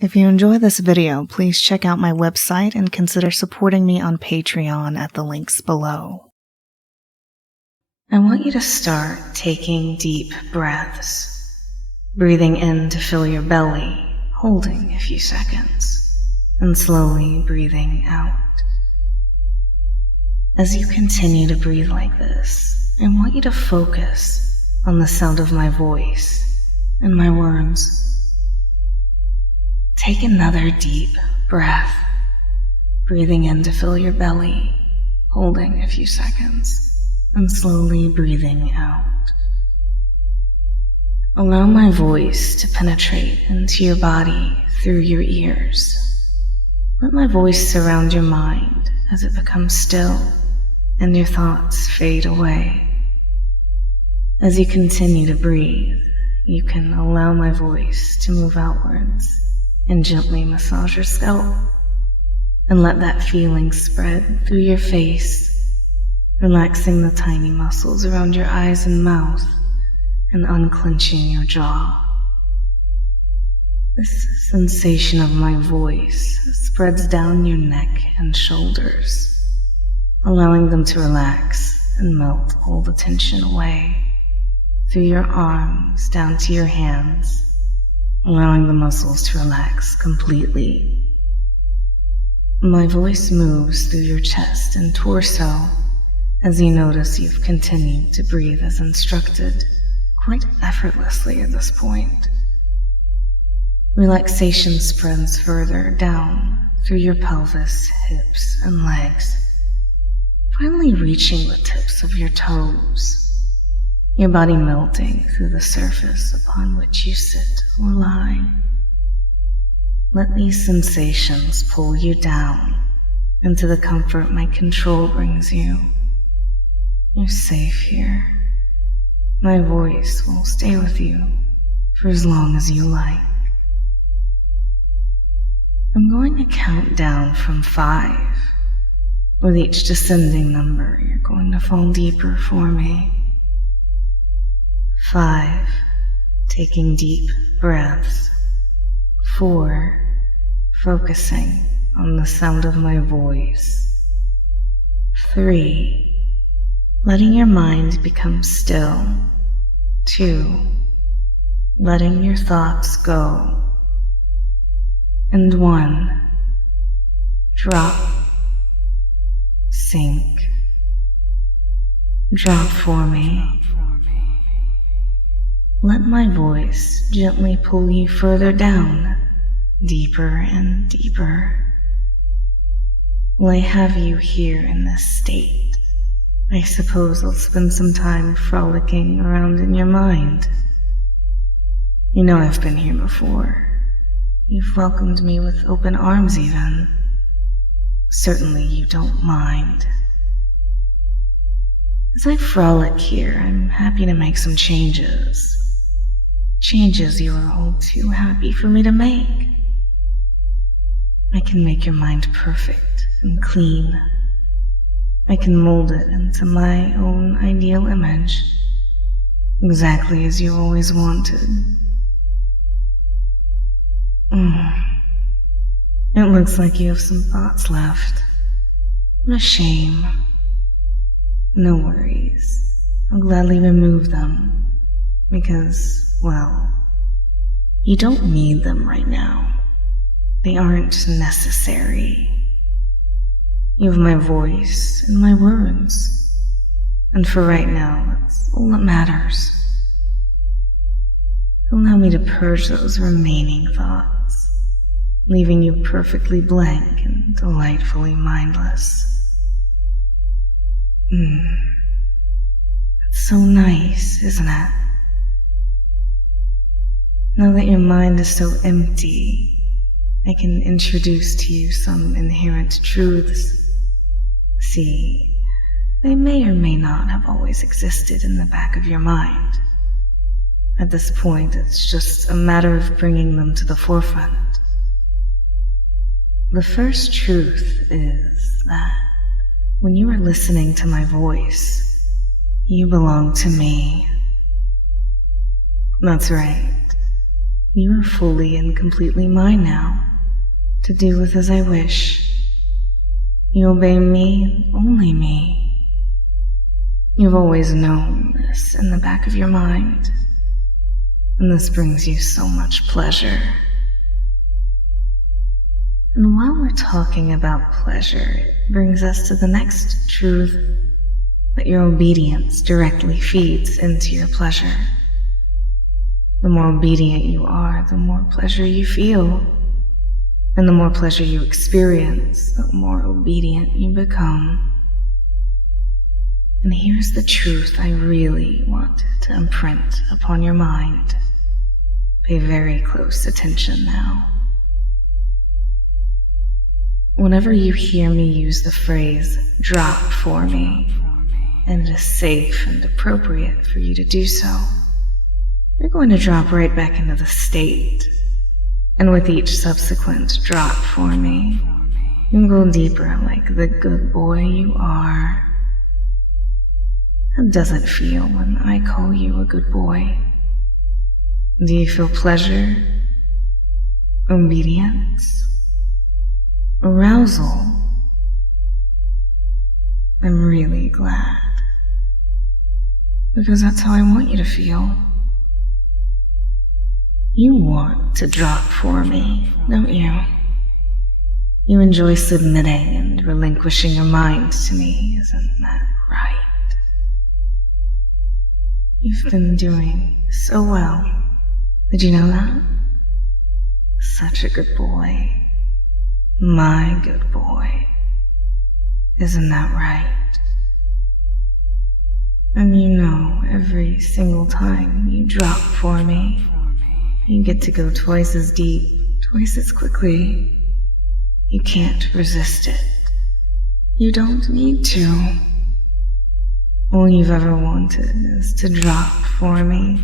If you enjoy this video, please check out my website and consider supporting me on Patreon at the links below. I want you to start taking deep breaths, breathing in to fill your belly, holding a few seconds, and slowly breathing out. As you continue to breathe like this, I want you to focus on the sound of my voice and my words. Take another deep breath, breathing in to fill your belly, holding a few seconds, and slowly breathing out. Allow my voice to penetrate into your body through your ears. Let my voice surround your mind as it becomes still and your thoughts fade away. As you continue to breathe, you can allow my voice to move outwards and gently massage your scalp, and let that feeling spread through your face, relaxing the tiny muscles around your eyes and mouth, and unclenching your jaw. This sensation of my voice spreads down your neck and shoulders, allowing them to relax and melt all the tension away, through your arms down to your hands, allowing the muscles to relax completely. My voice moves through your chest and torso as you notice you've continued to breathe as instructed, quite effortlessly at this point. Relaxation spreads further down through your pelvis, hips, and legs, finally reaching the tips of your toes, your body melting through the surface upon which you sit or lie. Let these sensations pull you down into the comfort my control brings you. You're safe here. My voice will stay with you for as long as you like. I'm going to count down from 5. With each descending number, you're going to fall deeper for me. 5, taking deep breaths. 4, focusing on the sound of my voice. 3, letting your mind become still. 2, letting your thoughts go. And 1, drop, sink, drop for me. Let my voice gently pull you further down, deeper and deeper. While I have you here in this state, I suppose I'll spend some time frolicking around in your mind. You know I've been here before. You've welcomed me with open arms even. Certainly you don't mind. As I frolic here, I'm happy to make some changes. Changes you are all too happy for me to make. I can make your mind perfect and clean. I can mold it into my own ideal image, exactly as you always wanted. It looks like you have some thoughts left. What a shame. No worries. I'll gladly remove them, because, well, you don't need them right now. They aren't necessary. You have my voice and my words, and for right now, that's all that matters. Allow me to purge those remaining thoughts, leaving you perfectly blank and delightfully mindless. It's so nice, isn't it? Now that your mind is so empty, I can introduce to you some inherent truths. See, they may or may not have always existed in the back of your mind. At this point, it's just a matter of bringing them to the forefront. The first truth is that when you are listening to my voice, you belong to me. That's right. You are fully and completely mine now, to do with as I wish. You obey me and only me. You've always known this in the back of your mind, and this brings you so much pleasure. And while we're talking about pleasure, it brings us to the next truth, that your obedience directly feeds into your pleasure. The more obedient you are, the more pleasure you feel. And the more pleasure you experience, the more obedient you become. And here's the truth I really want to imprint upon your mind. Pay very close attention now. Whenever you hear me use the phrase, drop for me, and it is safe and appropriate for you to do so, you're going to drop right back into the state. And with each subsequent drop for me, you go deeper like the good boy you are. How does it feel when I call you a good boy? Do you feel pleasure, obedience, arousal? I'm really glad, because that's how I want you to feel. You want to drop for me, don't you? You enjoy submitting and relinquishing your mind to me, isn't that right? You've been doing so well. Did you know that? Such a good boy. My good boy. Isn't that right? And you know, every single time you drop for me, you get to go twice as deep, twice as quickly. You can't resist it. You don't need to. All you've ever wanted is to drop for me.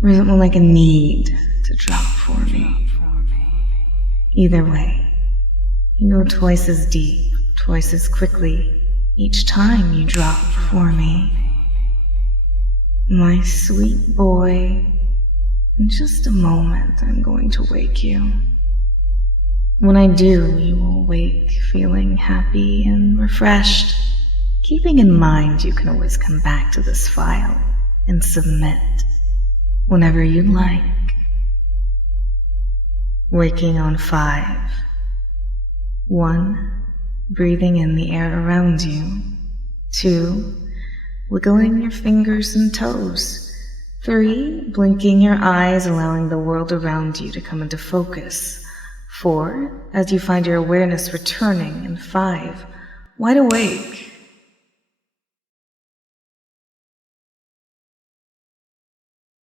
Or is it more like a need to drop for me? Either way, you go twice as deep, twice as quickly, each time you drop for me. My sweet boy, in just a moment I'm going to wake you. When I do, you will wake feeling happy and refreshed, keeping in mind you can always come back to this file and submit whenever you'd like. Waking on 5. 1. Breathing in the air around you. 2. Wiggling your fingers and toes. 3. Blinking your eyes, allowing the world around you to come into focus. 4. As you find your awareness returning. And 5. Wide awake,